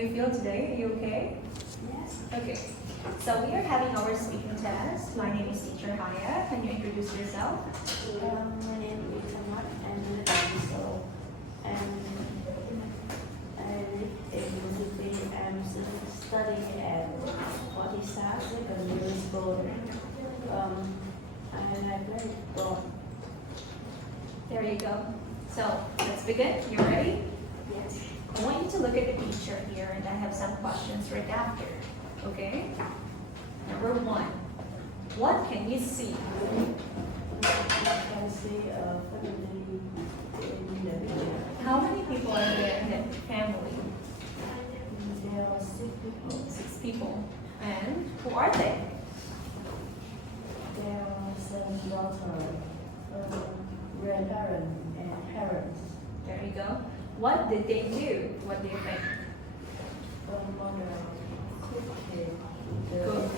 you feel today? Are you okay? Yes. Okay. So we are having our speaking test. My name is Teacher Haya. Can you introduce yourself? My name is Ahmad and so and I live in Mississippi. I'm studying at 47 secondary school. And I play golf. There you go. So let's begin. You ready? Yes. I want you to look at the picture here, and I have some questions right after. Okay? Number 1. What can you see? I can see a family in the picture. How many people are there in that family? There are 6 people. 6 people. And who are they? There are 7 daughters, grandparents, and parents. There you go. What did they do? What do you think? Mother cooking Cook.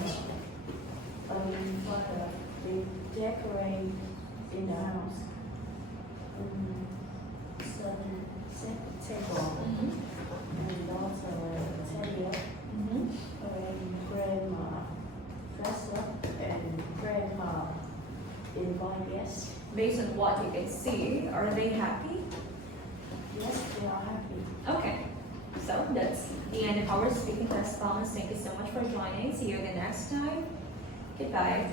Father, they decorate in the house. Son set table and daughter table and grandma dress up and grandma invite guests. Based on what you can see, are they happy? Yes, they are happy. Okay. So that's the end of our speaking test, Thomas. Thank you so much for joining. See you the next time. Goodbye.